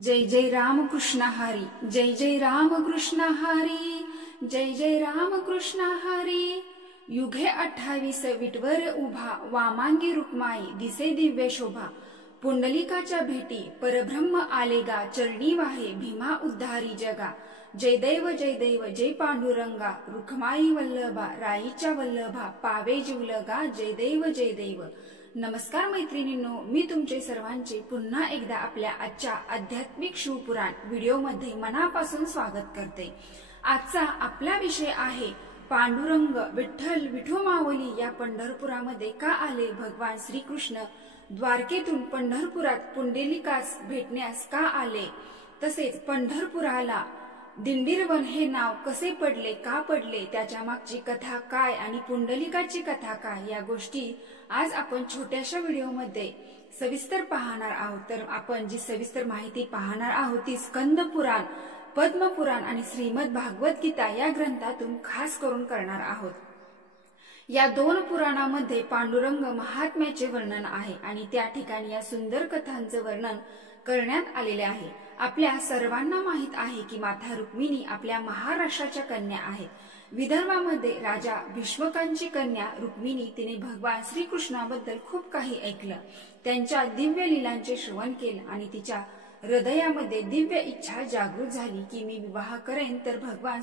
जय जय राम कृष्ण हरी, जय जय राम कृष्ण हरी, जय जय राम कृष्ण हरी। युगे 28 विटवर उभा, वामांगी रुक्माई दिसे दिव्य शोभा। पुंडलिकाच्या भेटी परब्रह्म आलेगा, चरणी वाहे भीमा उद्धारी जगा। जय दैव जय पांडुरंगा, रुक्माई वल्लभा राईच्या वल्लभा, पावे जीवलगा। जय दैव। नमस्कार मैत्रिणींनो, मी तुमचे सर्वांचे पुन्हा एकदा आपल्या आजच्या आध्यात्मिक शिवपुराण व्हिडिओमध्ये मनापासून स्वागत करते। आजचा आपला विषय आहे पांडुरंग विठ्ठल विठू माऊली या पंढरपुरामध्ये का आले। भगवान श्रीकृष्ण द्वारकेतून पंढरपुरात पुंडलिकास भेटण्यास का आले, तसेच पंढरपुराला दिंडीरवन हे नाव कसे पडले, का पडले, त्याच्या मागची कथा काय आणि पुंडलिकाची कथा काय, या गोष्टी आज आपण छोट्याशा व्हिडिओमध्ये सविस्तर पाहणार आहोत। तर आपण जी सविस्तर माहिती पाहणार आहोत ती स्कंद पुराण, पद्म पुराण आणि श्रीमद भागवत गीता या ग्रंथातून खास करून करणार आहोत। या दोन पुराणामध्ये पांडुरंग महात्म्याचे वर्णन आहे आणि त्या ठिकाणी या सुंदर कथांचे वर्णन करण्यात आलेले आहे। आपल्या सर्वांना माहित आहे की माता रुक्मिणी आपल्या महाराष्ट्राच्या कन्या आहेत। विदर्भामध्ये राजा भीष्मकांची कन्या रुक्मिणी तिने भगवान श्रीकृष्णाबद्दल खूप काही ऐकलं, त्यांच्या दिव्य लीलांचे श्रवण केलं आणि तिच्या हृदयामध्ये दिव्य इच्छा जागृत झाली की मी विवाह करेन तर भगवान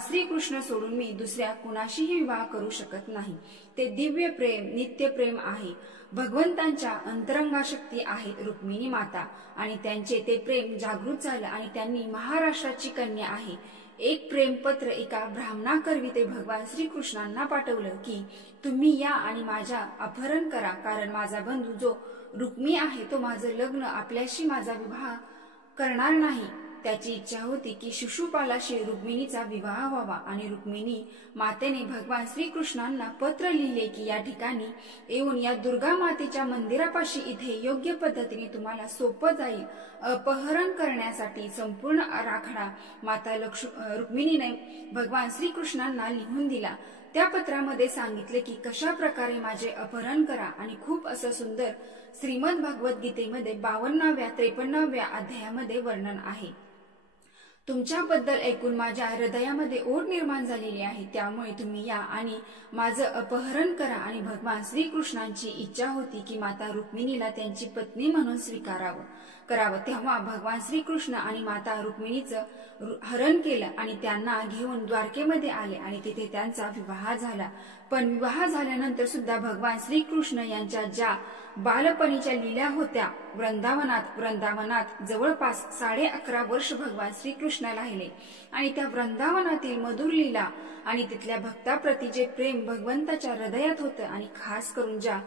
श्रीकृष्ण सोडून मी दुसऱ्या कुणाशीही विवाह करू शकत नाही। ते दिव्य प्रेम, नित्य प्रेम आहे। भगवंतांच्या अंतरंगा शक्ती आहेत रुक्मिणी माता आणि त्यांचे ते प्रेम जागृत झालं आणि त्यांनी महाराष्ट्राची कन्या आहे एक प्रेमपत्र एका ब्राह्मणाकरवी ते भगवान श्रीकृष्णांना पाठवलं की तुम्ही या आणि माझा अपहरण करा, कारण माझा बंधू जो रुक्मी आहे तो माझं लग्न आपल्याशी माझा विवाह करणार नाही। त्याची इच्छा होती की शिशुपालाशी रुक्मिणीचा विवाह व्हावा आणि रुक्मिणी मातेने भगवान श्रीकृष्णांना पत्र लिहिले की या ठिकाणी येऊन या दुर्गा मातेच्या मंदिरापाशी इथे योग्य पद्धतीने तुम्हाला सोपं जाईल अपहरण करण्यासाठी संपूर्ण आराखडा माता रुक्मिणीने भगवान श्रीकृष्णांना लिहून दिला। त्या पत्रामध्ये सांगितले की कशा प्रकारे माझे अपहरण करा आणि खूप असं सुंदर श्रीमद भागवत गीतेमध्ये 52व्या 53व्या अध्यायामध्ये वर्णन आहे। तुमच्याबद्दल ऐकून माझ्या हृदयामध्ये ओढ निर्माण झालेली आहे, त्यामुळे तुम्ही या आणि माझं अपहरण करा। आणि भगवान श्रीकृष्णांची इच्छा होती की माता रुक्मिणीला त्यांची पत्नी म्हणून करावं। तेव्हा भगवान श्रीकृष्ण आणि माता रुक्मिणीचं हरण केलं आणि त्यांना घेऊन द्वारकेमध्ये आले आणि तिथे त्यांचा विवाह झाला। पण विवाह झाल्यानंतर सुद्धा भगवान श्रीकृष्ण यांच्या ज्या बालपणीच्या लीला होत्या वृंदावनात जवळपास 11.5 वर्ष भगवान श्रीकृष्ण राहिले आणि त्या वृंदावनातील मधुर लीला आणि तिथल्या भक्ताप्रती जे प्रेम भगवंताच्या हृदयात होतं आणि खास करून ज्या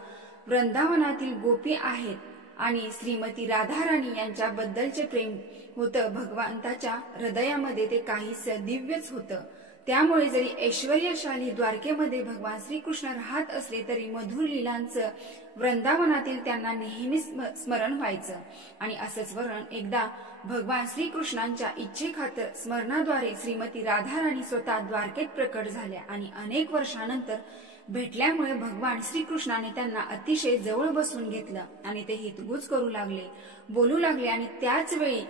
वृंदावनातील गोपी आहेत आणि श्रीमती राधाराणी यांच्याबद्दलचे प्रेम होतं भगवंताच्या हृदयामध्ये, ते काहीसे दिव्यच होतं। त्यामुळे जरी ऐश्वर्यशाली द्वारकेमध्ये भगवान श्रीकृष्ण राहत असले तरी मधुर लीलांचं वृंदावनातील त्यांना नेहमी स्मरण व्हायचं। आणि असंच वर्णन एकदा भगवान श्रीकृष्णांच्या इच्छेखातर स्मरणाद्वारे श्रीमती राधाराणी स्वतः द्वारकेत प्रकट झाल्या आणि अनेक वर्षानंतर भेटल्यामुळे भगवान श्रीकृष्णाने त्यांना अतिशय जवळ बसवून घेतलं आणि ते हितगुज करू लागले, बोलू लागले। आणि त्याच वेळी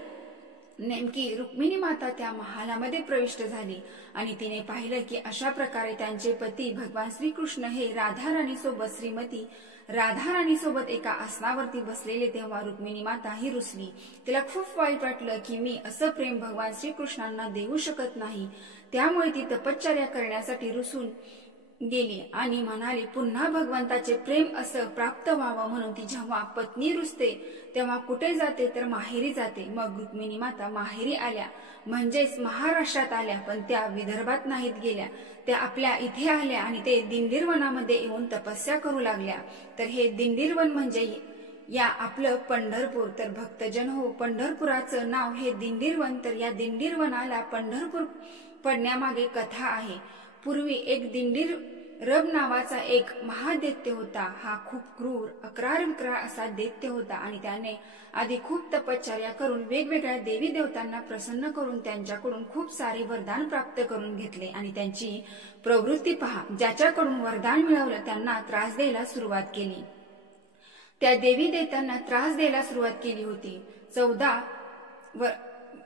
नेमकी रुक्मिणी माता त्या महालामध्ये प्रविष्ट झाली आणि तिने पाहिलं की अशा प्रकारे त्यांचे पती भगवान श्रीकृष्ण हे श्रीमती राधाराणी सोबत एका आसनावरती बसलेले। तेव्हा रुक्मिणी माता ही रुसली, तिला खूप वाईट वाटलं की मी असं प्रेम भगवान श्रीकृष्णांना देऊ शकत नाही। त्यामुळे ती तपश्चर्या करण्यासाठी रुसून गेली आणि म्हणाली पुन्हा भगवंताचे प्रेम असं प्राप्त व्हावं म्हणून ती जेव्हा पत्नी रुसते तेव्हा कुठे जाते तर माहेरी जाते। मग रुक्मिणी माता माहेरी आल्या म्हणजेच महाराष्ट्रात आल्या, पण त्या विदर्भात नाहीत गेल्या, त्या आपल्या इथे आल्या आणि ते दिंडीरवनामध्ये येऊन तपस्या करू लागल्या। तर हे दिंडीरवन म्हणजे या आपलं पंढरपूर। तर भक्तजन हो, पंढरपुराचं नाव हे दिंडीरवन, तर या दिंडीरवनाला पंढरपूर पडण्यामागे कथा आहे। पूर्वी एक दिंडीर रब नावाचा एक महादैत्य होता। हा खूप क्रूर अक्रार असा दैत्य होता आणि त्याने आधी खूप तपश्चर्या करून वेगवेगळ्या देवी देवतांना प्रसन्न करून त्यांच्याकडून खूप सारे वरदान प्राप्त करून घेतले आणि त्यांची प्रवृत्ती पहा, ज्याच्याकडून वरदान मिळवलं त्यांना त्रास द्यायला सुरुवात केली। त्या देवी देवतांना त्रास द्यायला सुरुवात केली होती। 14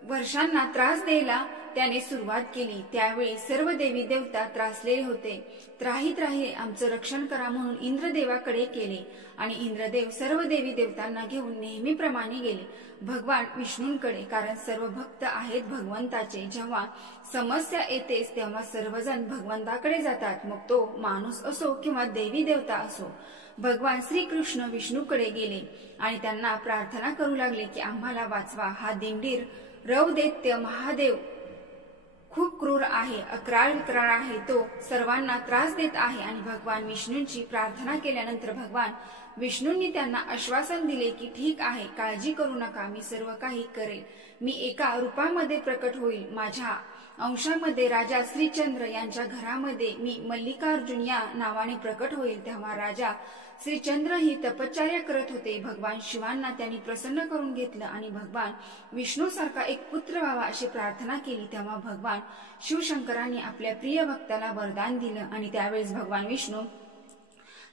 वर्षांना त्रास द्यायला त्याने सुरुवात केली। त्यावेळी सर्व देवी देवता त्रासलेले होते। त्राही त्राही आमचं रक्षण करा म्हणून इंद्रदेवाकडे केले आणि इंद्रदेव सर्व देवी देवतांना घेऊन नेहमीप्रमाणे गेले भगवान विष्णूंकडे, कारण सर्व भक्त आहेत भगवंताचे। जेव्हा समस्या येतेच तेव्हा सर्वजण भगवंताकडे जातात, मग तो माणूस असो किंवा देवी देवता असो। भगवान श्रीकृष्ण विष्णूकडे गेले आणि त्यांना प्रार्थना करू लागले की आम्हाला वाचवा। हा दिंडीर रौदैत्य महादेव खूप क्रूर आहे, अक्राळ आहे, तो सर्वांना त्रास देत आहे। आणि भगवान विष्णूंची प्रार्थना केल्यानंतर भगवान विष्णूंनी त्यांना आश्वासन दिले की ठीक आहे, काळजी करू नका, मी सर्व काही करेल। मी एका रूपामध्ये प्रकट होईल। माझ्या अंशामध्ये राजा श्रीचंद्र यांच्या घरामध्ये मी मल्लिकार्जुन या नावाने प्रकट होईल। तेव्हा राजा श्रीचंद्र ही तपश्चर्या करत होते। भगवान शिवांना त्यांनी प्रसन्न करून घेतलं आणि भगवान विष्णू सारखा एक पुत्र व्हावा अशी प्रार्थना केली। तेव्हा भगवान शिवशंकरांनी आपल्या प्रिय भक्ताला वरदान दिलं आणि त्यावेळेस भगवान विष्णू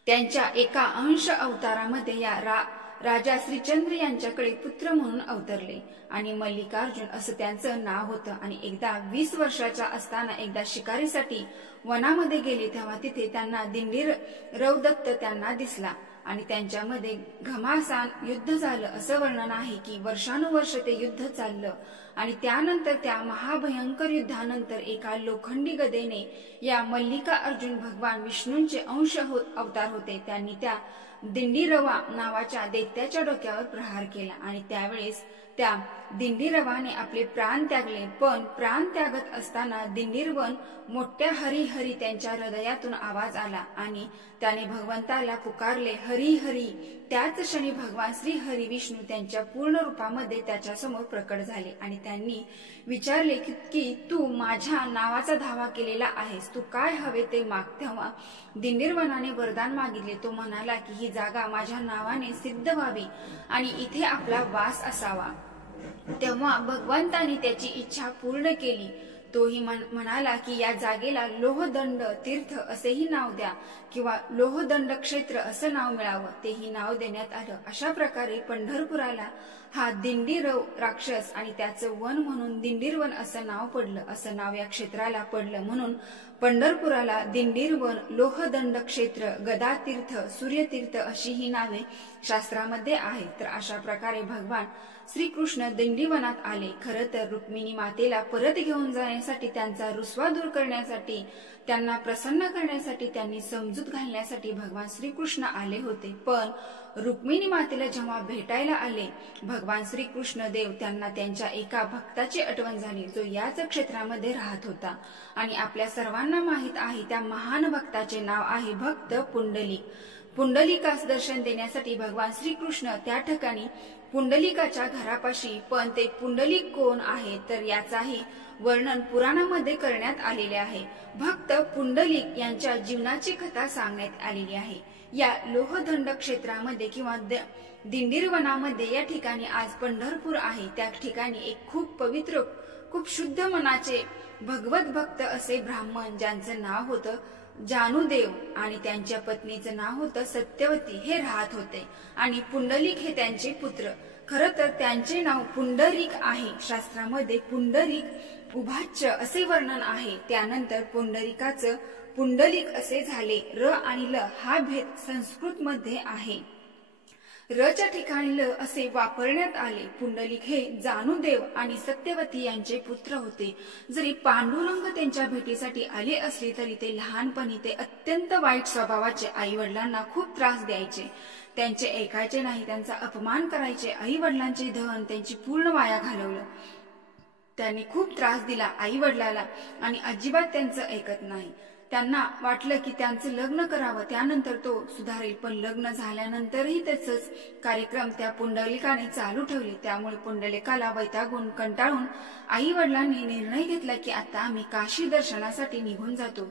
त्यांच्या एका अंश अवतारामध्ये या राजा श्रीचंद्र यांच्याकडे पुत्र म्हणून अवतरले आणि मल्लिकार्जुन असं त्यांचं नाव होतं। आणि एकदा 20 वर्षाच्या असताना एकदा शिकारीसाठी वनामध्ये गेले, तेव्हा तिथे त्यांना दिंडीर रौदत्त त्यांना दिसला आणि त्यांच्यामध्ये घमासान युद्ध झालं। असं वर्णन आहे की वर्षानुवर्ष ते युद्ध चाललं आणि त्यानंतर त्या महाभयंकर युद्धानंतर एका लोखंडी गदेने या मल्लिका अर्जुन भगवान विष्णूंचे अंश अवतार होते, त्यांनी त्या दिंडीरवा नावाच्या दैत्याच्या डोक्यावर प्रहार केला आणि त्यावेळेस त्या दिंडीरवाने आपले प्राण त्यागले। पण प्राण त्यागत असताना दिंडीरवन मोठ्या हरी हरी त्यांच्या हृदयातून आवाज आला आणि त्याने भगवंताला पुकारले, हरी हरी। त्याच क्षणी भगवान श्री हरी विष्णू त्यांच्या पूर्ण रूपामध्ये त्याच्यासमोर प्रकट झाले आणि त्यांनी विचारले की तू माझ्या नावाचा धावा केलेला आहेस, तू काय हवे ते माग। तेव्हा दिंडीरवनाने वरदान मागितले। तो म्हणाला की ही जागा माझ्या नावाने सिद्ध व्हावी आणि इथे आपला वास असावा। तेव्हा भगवंतांनी त्याची इच्छा पूर्ण केली। तोही म्हणाला की या जागेला लोहदंड तीर्थ असेही नाव द्या किंवा लोहदंड क्षेत्र असं नाव मिळावं, तेही नाव देण्यात आलं। अशा प्रकारे पंढरपुराला हा दिंडीरव राक्षस आणि त्याचं वन म्हणून दिंडीरवन असं नाव पडलं, असं नाव या क्षेत्राला पडलं। म्हणून पंढरपुराला दिंडीरवन, लोहदंड क्षेत्र, गदातीर्थ, सूर्यतीर्थ अशी ही नावे शास्त्रामध्ये आहेत। तर अशा प्रकारे भगवान श्रीकृष्ण दिंडीवनात आले। खरं तर रुक्मिणी मातेला परत घेऊन जाण्यासाठी, त्यांचा रुसवा दूर करण्यासाठी, त्यांना प्रसन्न करण्यासाठी, त्यांनी समजूत घालण्यासाठी भगवान श्रीकृष्ण आले होते। पण रुक्मिणी मातेला जेव्हा भेटायला आले भगवान श्रीकृष्ण देव, त्यांना त्यांच्या एका भक्ताची आठवण झाली जो याच क्षेत्रामध्ये राहत होता आणि आपल्या सर्वांना माहित आहे त्या महान भक्ताचे नाव आहे भक्त पुंडलिक। पुंडलिकास दर्शन देण्यासाठी भगवान श्रीकृष्ण त्या ठिकाणी पुंडलिकाच्या घरापाशी, पण ते पुंडलिक कोण आहे तर याचाही वर्णन पुराणामध्ये करण्यात आलेले आहे। भक्त पुंडलिक यांच्या जीवनाची कथा सांगण्यात आलेली आहे। या लोहदंड क्षेत्रामध्ये किंवा दिंडीरवनामध्ये या ठिकाणी आज पंढरपूर आहे, त्या ठिकाणी एक खूप पवित्र, खूप शुद्ध मनाचे भगवत भक्त असे ब्राह्मण ज्यांचं नाव होतं जानुदेव आणि त्यांच्या पत्नीचं नाव होतं सत्यवती हे राहत होते आणि पुंडलिक हे त्यांचे पुत्र। खरं तर त्यांचे नाव पुंडरीक आहे। शास्त्रामध्ये पुंडरीक उभाच्य असे वर्णन आहे। त्यानंतर पुंडरीकाचं पुंडलिक असे झाले। र आणि ल हा भेद संस्कृत मध्ये आहे। रच्या ठिकाणी ल असे वापरण्यात आले। पुंडलिक हे जानुदेव आणि सत्यवती यांचे पुत्र होते। जरी पांडुरंग त्यांच्या भेटीसाठी आले असले तरी ते लहानपणी ते अत्यंत वाईट स्वभावाचे, आई वडिलांना खूप त्रास द्यायचे, त्यांचे ऐकायचे नाही, त्यांचा अपमान करायचे, आई वडिलांचे धन त्यांची पूर्ण वाया घालवलं, त्यांनी खूप त्रास दिला आई वडिलाला आणि अजिबात त्यांचं ऐकत नाही। त्यांना वाटलं की त्यांचं लग्न करावं, त्यानंतर तो सुधारेल, पण लग्न झाल्यानंतरही त्याचंच कार्यक्रम त्या पुंडलिकाने चालू ठेवले। त्यामुळे पुंडलिकाला वैतागून कंटाळून आई वडिलांनी निर्णय घेतला की आता आम्ही काशी दर्शनासाठी निघून जातो,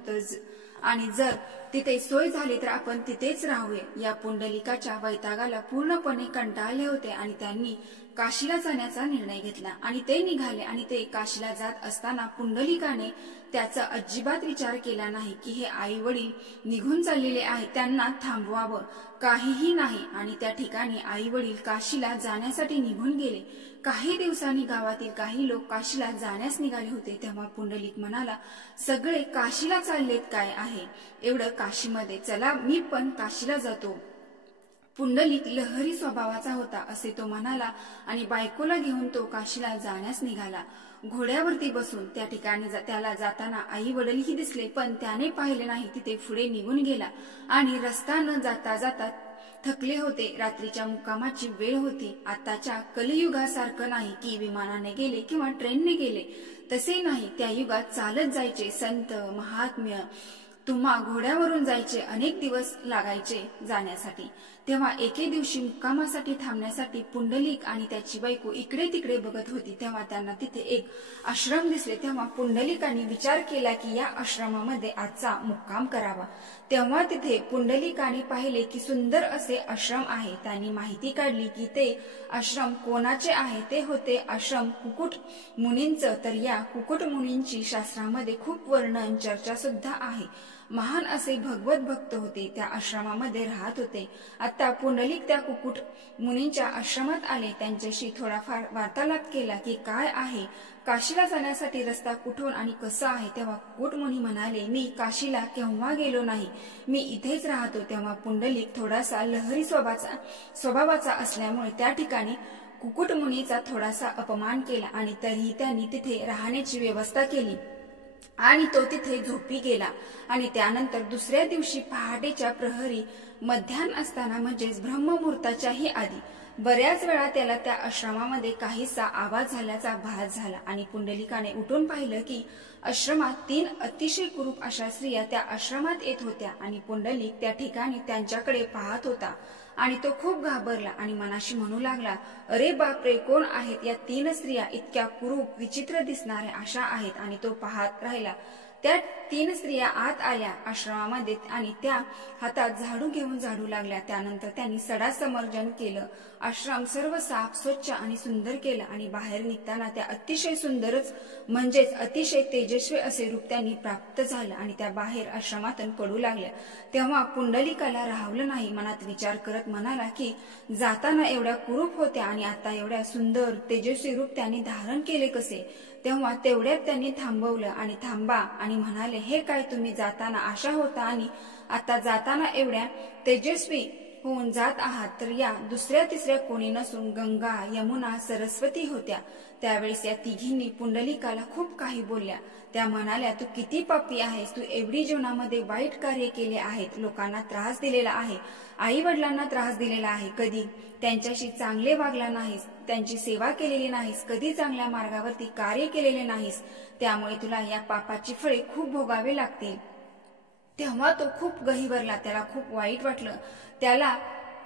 आणि जर तिथे सोय झाली तर आपण तिथेच राहूया। या पुंडलिकाच्या वैतागाला पूर्णपणे कंटाळले होते आणि त्यांनी काशीला जाण्याचा निर्णय घेतला आणि ते निघाले आणि ते काशीला जात असताना पुंडलिकाने त्याचा अजिबात विचार केला नाही की हे आई वडील निघून चाललेले आहेत, त्यांना थांबवावं काहीही नाही. आणि त्या ठिकाणी आई वडील काशीला जाण्यासाठी निघून गेले. काही दिवसांनी गावातील काही लोक काशीला जाण्यास निघाले होते. तेव्हा पुंडलिक म्हणाला, सगळे काशीला चाललेत काय आहे एवढं काशीमध्ये, चला मी पण काशीला जातो. पुंडलिक लहरी स्वभावाचा होता असे तो म्हणाला आणि बायकोला घेऊन तो काशीला जाण्यास निघाला. घोड्यावरती बसून त्या ठिकाणी त्याला जाताना आई वडीलही दिसले, पण त्याने पाहिले नाही. तिथे पुढे निघून गेला आणि रस्ता न जाता जाता थकले होते. रात्रीच्या मुक्कामाची वेळ होती. आताच्या कलियुगासारखं नाही की विमानाने गेले किंवा ट्रेनने गेले, तसे नाही. त्या युगात चालत जायचे. संत महात्म्य तुम्हा घोड्यावरून जायचे, अनेक दिवस लागायचे जाण्यासाठी. तेव्हा एके दिवशी मुक्कामासाठी थांबण्यासाठी पुंडलिक आणि त्याची बायको इकडे तिकडे बघत होती. तेव्हा त्यांना तिथे एक आश्रम दिसले. तेव्हा पुंडलिकाने विचार केला की या आश्रमामध्ये आजचा मुक्काम करावा. तेव्हा तिथे पुंडलिकाने पाहिले की सुंदर असे आश्रम आहे. त्यांनी माहिती काढली की ते आश्रम कोणाचे आहे. ते होते आश्रम कुकुट मुनींचं. तर या कुकुट मुनींची शास्त्रामध्ये खूप वर्णन चर्चा सुद्धा आहे. महान असे भगवत भक्त होते, त्या आश्रमामध्ये राहत होते. आता पुंडलिक त्या कुकुट मुनींच्या आश्रमात आले. त्यांच्याशी थोडाफार वार्तालाप केला की काय आहे, काशीला जाण्यासाठी रस्ता कुठून आणि कसा आहे. तेव्हा कुकुट मुनी म्हणाले, मी काशीला केव्हा गेलो नाही, मी इथेच राहतो. तेव्हा पुंडलिक थोडासा लहरी स्वभावाचा असल्यामुळे त्या ठिकाणी कुकुट मुनीचा थोडासा अपमान केला आणि तरीही त्यांनी तिथे राहण्याची व्यवस्था केली आणि तो तिथे झोपी गेला. आणि त्यानंतर दुसऱ्या दिवशी पहाटेच्या प्रहरी मध्यान्ह असताना म्हणजेच ब्रह्ममुहूर्ताच्याही आधी बऱ्याच वेळा त्याला त्या आश्रमामध्ये काहीसा आवाज झाल्याचा भास झाला आणि पुंडलिकाने उठून पाहिलं की आश्रमात 3 अतिशय कुरूप अशा स्त्रिया त्या आश्रमात येत होत्या आणि पुंडलिक त्या ठिकाणी त्यांच्याकडे पाहत होता आणि तो खूप घाबरला आणि मनाशी म्हणू लागला, अरे बापरे, कोण आहेत या 3 स्त्रिया, इतक्या कुरूप विचित्र दिसणाऱ्या अशा आहेत. आणि तो पाहत राहिला. त्या 3 स्त्रिया आत आल्या आश्रमामध्ये आणि त्या हातात झाडू घेऊन झाडू लागल्या. त्यानंतर त्यांनी सडा समर्जन केलं. आश्रम सर्व साफ स्वच्छ आणि सुंदर केलं आणि बाहेर निघताना त्या अतिशय सुंदरच म्हणजेच अतिशय तेजस्वी असे रूप त्यांनी प्राप्त झालं आणि त्या बाहेर आश्रमातून पडू लागल्या. तेव्हा पुंडलिकाला राहवलं नाही. मनात विचार करत म्हणाला की जाताना एवढ्या कुरूप होत्या आणि आता एवढ्या सुंदर तेजस्वी रूप त्यांनी धारण केले कसे. तेव्हा तेवढ्यात त्यांनी थांबवलं आणि थांबा आणि म्हणाले, हे काय, तुम्ही जाताना अशा होता आणि आता जाताना एवढ्या तेजस्वी होऊन जात आहात. तर या दुसऱ्या तिसऱ्या कोणी नसून गंगा, यमुना, सरस्वती होत्या. त्यावेळेस या तिघींनी पुंडलिकाला खूप काही बोलल्या. त्या म्हणाल्या, तू किती पापी आहेस, तू एवढी जीवनामध्ये वाईट कार्य केले आहेत, लोकांना त्रास दिलेला आहे, आई वडिलांना त्रास दिलेला आहे, कधी त्यांच्याशी चांगले वागला नाहीस, त्यांची सेवा केलेली नाहीस, कधी चांगल्या मार्गावरती कार्य केलेले नाहीस, त्यामुळे तुला या पापाची फळे खूप भोगावे लागतील. तेव्हा तो खूप गहिवरला. त्याला खूप वाईट वाटलं. त्याला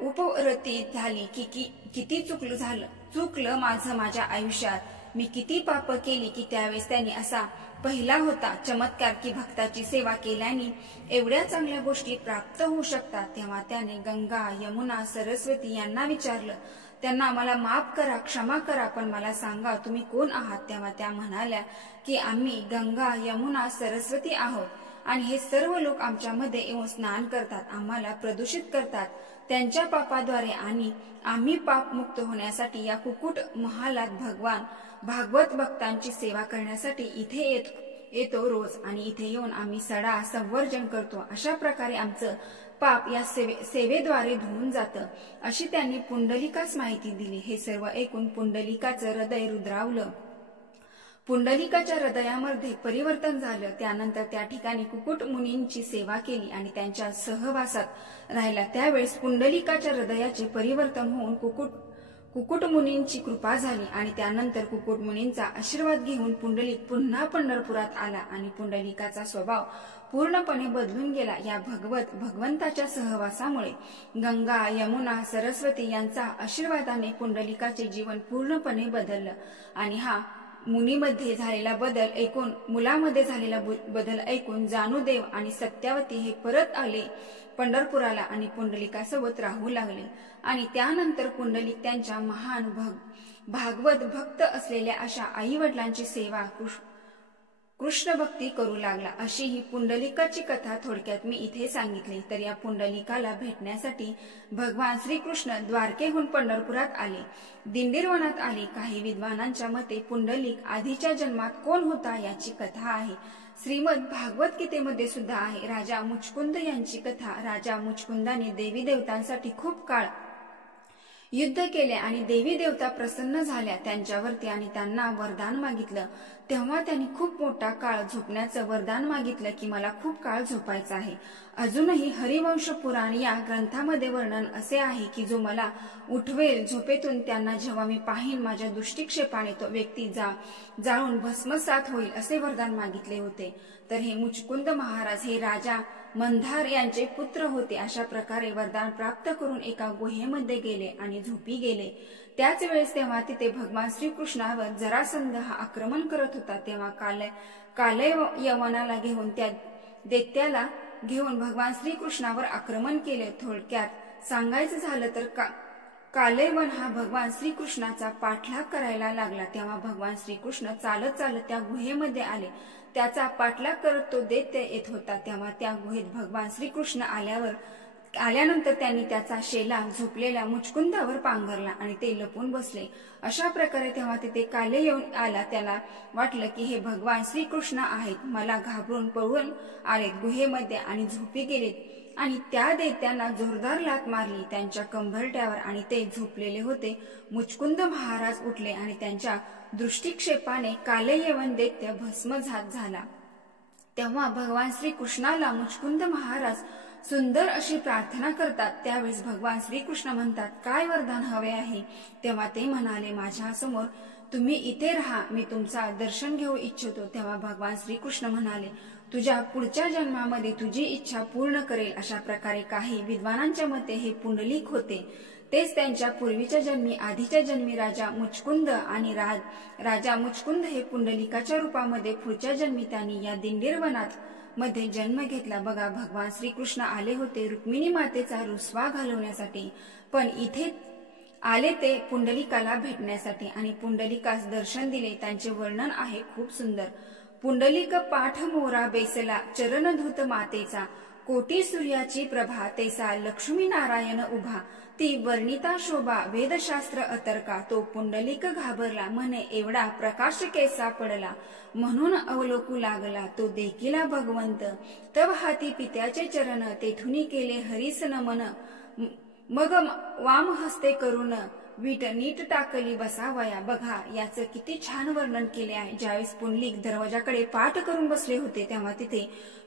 उपरती झाली की किती चुकलं माझ्या आयुष्यात, मी किती पाप केली की त्यावेळेस त्यांनी असा पहिला होता चमत्कार की भक्ताची सेवा केल्याने एवढ्या चांगल्या गोष्टी प्राप्त होऊ शकतात. तेव्हा त्याने गंगा, यमुना, सरस्वती यांना विचारलं, त्यांना मला माफ करा, क्षमा करा, पण मला सांगा तुम्ही कोण आहात. तेव्हा त्या म्हणाल्या की आम्ही गंगा, यमुना, सरस्वती आहोत आणि हे सर्व लोक आमच्यामध्ये येऊन स्नान करतात, आम्हाला प्रदूषित करतात त्यांच्या पापाद्वारे आणि आम्ही पापमुक्त होण्यासाठी या कुकुट महालात भागवत भक्तांची सेवा करण्यासाठी इथे येतो रोज आणि इथे येऊन आम्ही सडा संवर्जन करतो. अशा प्रकारे आमचं पाप या सेवेद्वारे धुवून जातं, अशी त्यांनी पुंडलिकास माहिती दिली. हे सर्व ऐकून पुंडलिकाचं हृदय रुद्रावलं. पुंडलिकाच्या हृदयामध्ये परिवर्तन झालं. त्यानंतर त्या ठिकाणी कुकुट मुनींची सेवा केली आणि त्यांच्या सहवासात राहिला. त्यावेळेस पुंडलिकाच्या हृदयाचे परिवर्तन होऊन कुकुट मुनींची कृपा झाली आणि त्यानंतर कुकुट मुनींचा आशीर्वाद घेऊन पुंडलिक पुन्हा पंढरपुरात आला आणि पुंडलिकाचा स्वभाव पूर्णपणे बदलून गेला. या भगवंताच्या सहवासामुळे गंगा, यमुना, सरस्वती यांचा आशीर्वादाने पुंडलिकाचे जीवन पूर्णपणे बदललं आणि हा मुनीमध्ये झालेला बदल ऐकून, मुलामध्ये झालेला बदल ऐकून जानुदेव आणि सत्यावती हे परत आले पंढरपुराला आणि पुंडलिकासोबत राहू लागले. आणि त्यानंतर पुंडलिक त्यांच्या महान भागवत भक्त असलेल्या अशा आई वडिलांची सेवा कृष्ण भक्ती करू लागला। अशी ही पुंडलिकाची कथा थोडक्यात मी इथे सांगितली। तर या पुंडलिकाला भेटण्यासाठी भगवान श्रीकृष्ण द्वारकेहून पंढरपुरात आले, दिंडीरवनात आले। काही विद्वानांच्या मते पुंडलिक आधीच्या जन्मात कोण होता याची कथा आहे, श्रीमद भागवत गीतेमध्ये सुद्धा आहे। राजा मुचकुंद यांची कथा। राजा मुचकुंदाने देवी देवतांसाठी खूप काळ युद्ध केले आणि देवी देवता प्रसन्न झाल्या त्यांच्यावरती आणि त्यांना वरदान मागितलं। तेव्हा त्यांनी खूप मोठा काळ झोपण्याचं वरदान मागितलं की मला खूप काळ झोपायचं आहे। अजूनही हरिवंश पुराण या ग्रंथामध्ये वर्णन असे आहे की जो मला उठवेल झोपेतून त्यांना जेव्हा मी पाहीन माझ्या दृष्टिक्षेपाने तो व्यक्ती जाळून भस्मसात होईल असे वरदान मागितले होते। तर हे मुचकुंद महाराज हे राजा मंधार यांचे पुत्र होते। अशा प्रकारे वरदान प्राप्त करून एका गुहेमध्ये गेले आणि झोपी गेले। त्याच वेळेस तेव्हा तिथे भगवान श्रीकृष्णावर जरासंध हा आक्रमण करत होता। तेव्हा कालयवनाला घेऊन त्या दैत्याला घेऊन भगवान श्रीकृष्णावर आक्रमण केले। थोडक्यात सांगायचं झालं तर कालयवन हा भगवान श्रीकृष्णाचा पाठलाग करायला लागला। तेव्हा भगवान श्रीकृष्ण चालत चालत त्या गुहेमध्ये आले। त्याचा पाठलाग करत तो दैत्य येत होता। तेव्हा त्या गुहेत भगवान श्रीकृष्ण आल्यानंतर त्यांनी त्याचा शेला झोपलेल्या मुचकुंदावर पांघरला आणि ते लपून बसले। अशा प्रकारे तेव्हा तिथे काले येऊन आला। त्याला वाटलं की हे भगवान श्रीकृष्ण आहेत, मला घाबरून पळून आलेत गुहेमध्ये आणि झोपी गेलेत आणि त्या दैत्यांना जोरदार लाथ मारली त्यांच्या कंबरट्यावर आणि ते झोपलेले होते। मुचकुंद महाराज उठले आणि त्यांच्या दृष्टिक्षेपाने कालयवन दैत्य भस्मसात झाला। तेव्हा भगवान श्रीकृष्णाला मुचकुंद महाराज सुंदर अशी प्रार्थना करतात। त्यावेळेस भगवान श्रीकृष्ण म्हणतात काय वरदान हवे आहे। तेव्हा ते म्हणाले माझ्या समोर तुम्ही इथे राहा, मी तुमचा दर्शन घेऊ इच्छितो। तेव्हा भगवान श्रीकृष्ण म्हणाले तुझ्या पुढच्या जन्मामध्ये तुझी इच्छा पूर्ण करेल। अशा प्रकारे काही विद्वानांच्या मते हे पुंडलिक होते, तेच त्यांच्या पूर्वीच्या जन्मी आधीच्या जन्मी राजा मुचकुंद आणि राजा मुचकुंद हे पुंडलिकाच्या रूपामध्ये पुढच्या जन्मी त्यांनी या दिंडीरवनात मध्ये जन्म घेतला। बघा भगवान श्रीकृष्ण आले होते रुक्मिणी मातेचा रुसवा घालवण्यासाठी, पण इथे आले ते पुंडलिकाला भेटण्यासाठी आणि पुंडलिकास दर्शन दिले। त्यांचे वर्णन आहे खूप सुंदर। पुंडलिक पाठ मोरा बेसला चरण धूत मातेचा, कोटी सूर्याची प्रभा तेसा लक्ष्मी नारायण उभा, ती वर्णिता शोभा वेदशास्त्र अतर्का, तो पुंडलिक घाबरला म्हणे एवढा प्रकाश कैसा पडला, म्हणून अवलोकू लागला तो देखीला भगवंत, तव हाती पित्याचे चरण तेथुनी केले हरीस नमन, मग वाम हस्ते करून वीट नीट टाकली बसावया। बघा याचं किती छान वर्णन केले आहे। ज्यावेळेस पुंडलिक दरवाजाकडे पाठ करून बसले होते तेव्हा तिथे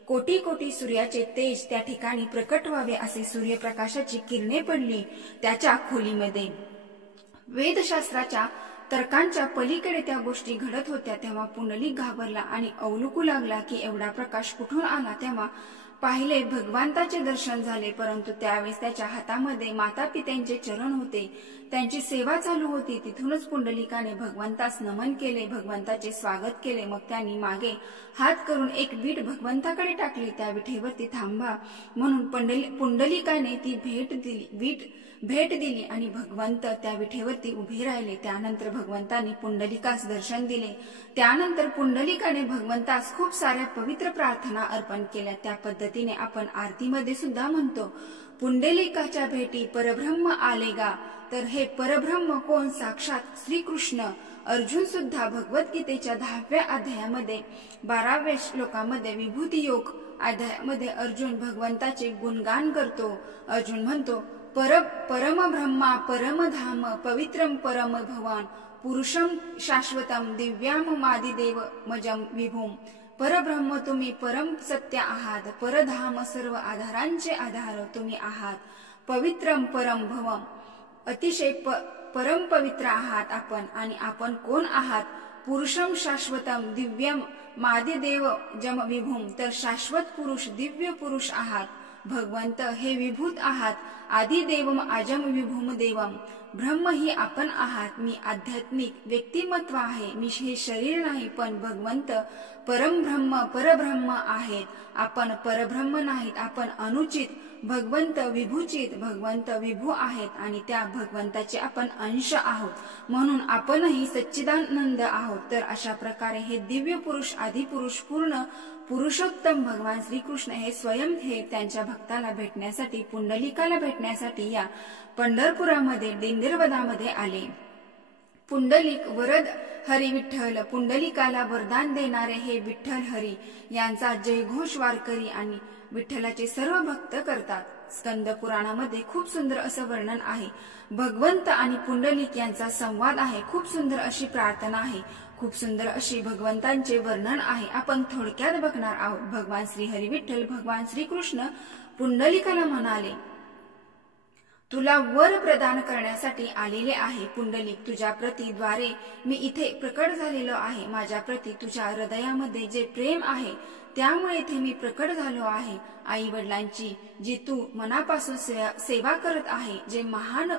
कोटी कोटी सूर्याचे तेज त्या ठिकाणी प्रकट व्हावे असे सूर्यप्रकाशाची किरणे पडली त्याच्या खोलीमध्ये। वेदशास्त्राच्या तर्कांच्या पलीकडे त्या गोष्टी घडत होत्या। तेव्हा पुंडलिक घाबरला आणि अवलोकू लागला की एवढा प्रकाश कुठून आला। तेव्हा पाहिले भगवंताचे दर्शन झाले, परंतु त्यावेळेस त्याच्या हातामध्ये माता पित्यांचे चरण होते, त्यांची सेवा चालू होती। तिथूनच पुंडलिकाने भगवंतास नमन केले, भगवंताचे स्वागत केले। मग त्यांनी मागे हात करून एक वीट भगवंताकडे टाकली, त्या विठेवरती थांबा म्हणून पुंडलिकाने ती भेट दिली आणि भगवंत त्या विठेवरती उभे राहिले। त्यानंतर भगवंतांनी पुंडलिकास दर्शन दिले। त्यानंतर पुंडलिकाने भगवंतास खूप साऱ्या पवित्र प्रार्थना अर्पण केल्या। त्या पद्धतीने आपण आरतीमध्ये सुद्धा म्हणतो पुंडलिकाच्या भेटी परब्रह्म आलेगा। तर हे परब्रह्म कोण? साक्षात श्रीकृष्ण। अर्जुन सुद्धा भगवद्गीतेच्या 10व्या अध्यायामध्ये 12व्या श्लोकामध्ये विभूती योग अध्यायामध्ये अर्जुन भगवंताचे गुणगान करतो। अर्जुन म्हणतो परम ब्रह्मा परम धाम पवित्रम परम भवान पुरुषम शाश्वतम दिव्याम मादिदेव मजम विभूम। परब्रह्म तुम्ही परम सत्य आहात, परधाम सर्व आधारांचे आधार तुम्ही आहात, पवित्रम परम भवम अतिशय परम पवित्र आहात आपण। आणि आपण कोण आहात? पुरुषम शाश्वतम दिव्यम मादिदेव जम विभूम, तर शाश्वत पुरुष दिव्य पुरुष आहात। भगवंत हे विभूत आहात, आदि देवम अजम विभूम देवम। ब्रह्म ही आपण आहात, मी आध्यात्मिक व्यक्तिमत्व आहे, मी हे शरीर नाही, पण भगवंत परब्रह्म आहेत। आपण परब्रह्म नाहीत, आपण अनुचित भगवंत विभूचित, भगवंत विभू आहेत आणि त्या भगवंताचे आपण अंश आहोत, म्हणून आपणही सच्चिदानंद आहोत। तर अशा प्रकारे हे दिव्य पुरुष, आदिपुरुष, पूर्ण पुरुषोत्तम भगवान श्रीकृष्ण हे स्वयं हे त्यांच्या भक्ताला भेटण्यासाठी, पुंडलिकाला भेटण्यासाठी या पंढरपुरामध्ये दिंडीरवनामध्ये आले। पुंडलिक वरद हरी विठ्ठल, पुंडलिकाला वरदान देणारे हे विठ्ठल हरी यांचा जयघोष वारकरी आणि विठ्ठलाचे सर्व भक्त करतात। स्कंद पुराणामध्ये खूप सुंदर असं वर्णन आहे। भगवंत आणि पुंडलिक यांचा संवाद आहे, खूप सुंदर अशी प्रार्थना आहे, खूप सुंदर अशी भगवंतांचे वर्णन आहे। आपण थोडक्यात बघणार आहोत। भगवान श्री हरी विठ्ठल, भगवान श्रीकृष्ण पुंडलिकाला म्हणाले, तुला वर प्रदान करण्यासाठी आलेले आहे। पुंडलिक, तुझ्या प्रती द्वारे मी इथे प्रकट झालेलो आहे। माझ्या प्रती तुझ्या हृदयामध्ये जे प्रेम आहे त्यामुळे इथे मी प्रकट झालो आहे। आई वडिलांची जी तू मनापासून सेवा करत आहे, जे महान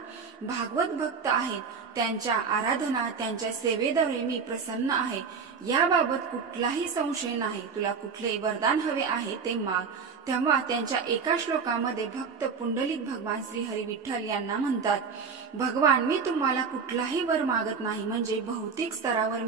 भागवत भक्त आहेत त्यांच्या आराधना, त्यांच्या सेवेद्वारे मी प्रसन्न आहे, याबाबत कुठलाही संशय नाही। तुला कुठले वरदान हवे आहे ते माग। तेव्हा त्यांच्या एका श्लोकामध्ये भक्त पुंडलिक भगवान श्री हरी विठ्ठल यांना म्हणतात, भगवान मी तुम्हाला कुठलाही वर मागत नाही, म्हणजे भौतिक स्तरावर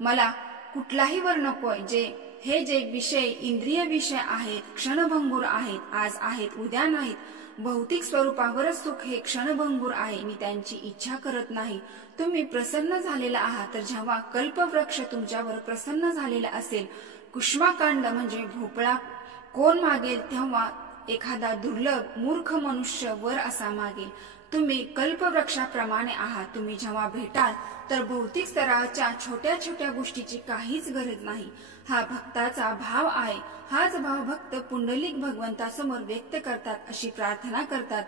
मला कुठलाही वर नकोय। जे विषय इंद्रिय विषय आहेत, क्षणभंगूर आहेत, आज आहेत उद्या नाहीत, भौतिक स्वरूपावरच सुख हे क्षणभंगूर आहे, मी त्यांची इच्छा करत नाही। तुम्ही प्रसन्न झालेला आहात, तर जेव्हा कल्पवृक्ष तुमच्यावर प्रसन्न झालेला असेल, कुष्माकांड म्हणजे भोपळा कोण मागेल, तेव्हा एखादा दुर्लभ मूर्ख मनुष्य वर असा मागेल। तुम्ही कल्पवृक्षाप्रमाणे आहात। तुम्ही जेव्हा भेटाल तर भौतिक स्तराच्या छोट्या छोट्या गोष्टीची काहीच गरज नाही। हा भक्ताचा भाव आहे। हाच भाव भक्त पुंडलिक भगवंतासमोर व्यक्त करतात, अशी प्रार्थना करतात।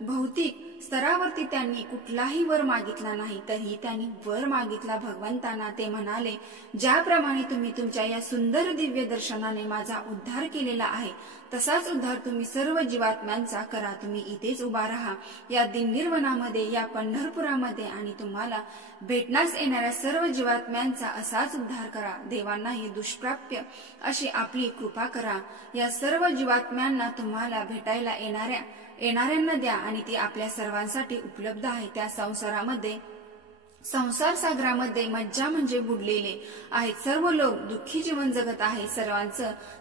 भौतिक स्तरावरती त्यांनी कुठलाही वर मागितला नाही, तरीही त्यांनी वर मागितला भगवंतांना। ते म्हणाले, ज्याप्रमाणे तुम्ही तुमच्या या सुंदर दिव्य दर्शनाने माझा उद्धार केलेला आहे, तसाच उद्धार तुम्ही सर्व जीवात्म्यांचा करा। तुम्ही इथेच उभा राहा या दिंडीरवनामध्ये, या पंढरपुरामध्ये, आणि तुम्हाला भेटण्यास येणाऱ्या सर्व जीवात्म्यांचा असाच उद्धार करा। देवांनाही दुष्प्राप्य अशी आपली कृपा करा। या सर्व जीवात्म्यांना तुम्हाला भेटायला येणाऱ्यांना द्या, आणि ती आपल्या सर्वांसाठी उपलब्ध आहे। त्या संसार सागरामध्ये मज्जा म्हणजे बुडलेले आहेत सर्व लोक, दुःखी जीवन जगत आहे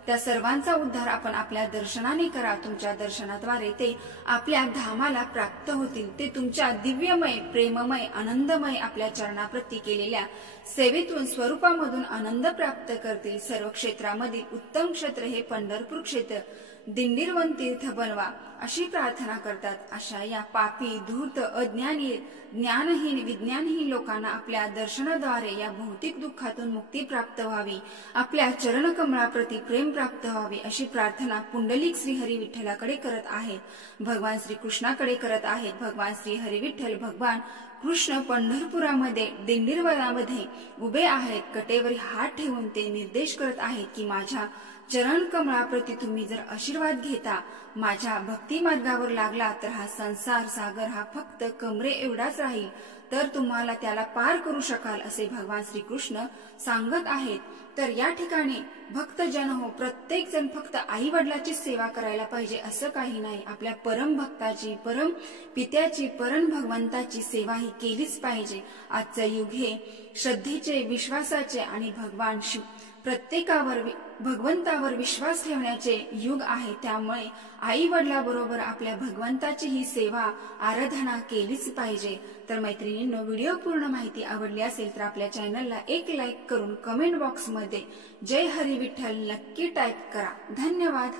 त्या सर्वांचा उद्धार आपण आपल्या दर्शनाने करा। तुमच्या दर्शनाद्वारे ते आपल्या धामाला प्राप्त होतील। ते तुमच्या दिव्यमय, प्रेममय, आनंदमय आपल्या चरणाप्रती केलेल्या सेवेतून, स्वरूपामधून आनंद प्राप्त करतील। सर्व क्षेत्रामधील उत्तम क्षेत्र हे पंढरपूर क्षेत्र दिंडीरवन तीर्थ बनवा, अशी प्रार्थना करतात। अशा या पापी, धूर्त, अज्ञानी, ज्ञानहीन, विज्ञानहीन लोकांना आपल्या दर्शनाद्वारे या भौतिक दुःखातून मुक्ती प्राप्त व्हावी, आपल्या चरणकमळाप्रती प्रेम प्राप्त व्हावे, अशी प्रार्थना पुंडलिक श्री हरी विठ्ठलाकडे करत आहेत, भगवान श्री कृष्णाकडे करत आहेत। भगवान श्री हरी विठ्ठल, भगवान कृष्ण पंढरपुरामध्ये दिंडीरवनामध्ये उभे आहेत। कटेवर हात ठेवून ते निर्देश करत आहेत की माझ्या चरण कमळाप्रती तुम्ही जर आशीर्वाद घेता, माझ्या भक्ती मार्गावर लागला, तर हा संसार सागर हा फक्त कमरे एवढाच राहील, तर तुम्हाला त्याला पार करू शकाल, असे भगवान श्रीकृष्ण सांगत आहेत। तर या ठिकाणी भक्तजन हो, प्रत्येक जण फक्त आई वडिलाची सेवा करायला पाहिजे असं काही नाही। आपल्या परम भक्ताची, परम पित्याची, परम भगवंताची सेवा ही केलीच पाहिजे। आजचं युग हे श्रद्धेचे, विश्वासाचे आणि प्रत्येकावर भगवंतावर विश्वास ठेवण्याचे युग आहे। त्यामुळे आई वडिलाबरोबर आपल्या भगवंताची ही सेवा, आराधना केलीच पाहिजे। तर मैत्रिणींनो, व्हिडिओ पूर्ण माहिती आवडली असेल तर आपल्या चॅनलला एक लाईक करून कमेंट बॉक्समध्ये जय हरी विठ्ठल नक्की टाईप करा। धन्यवाद।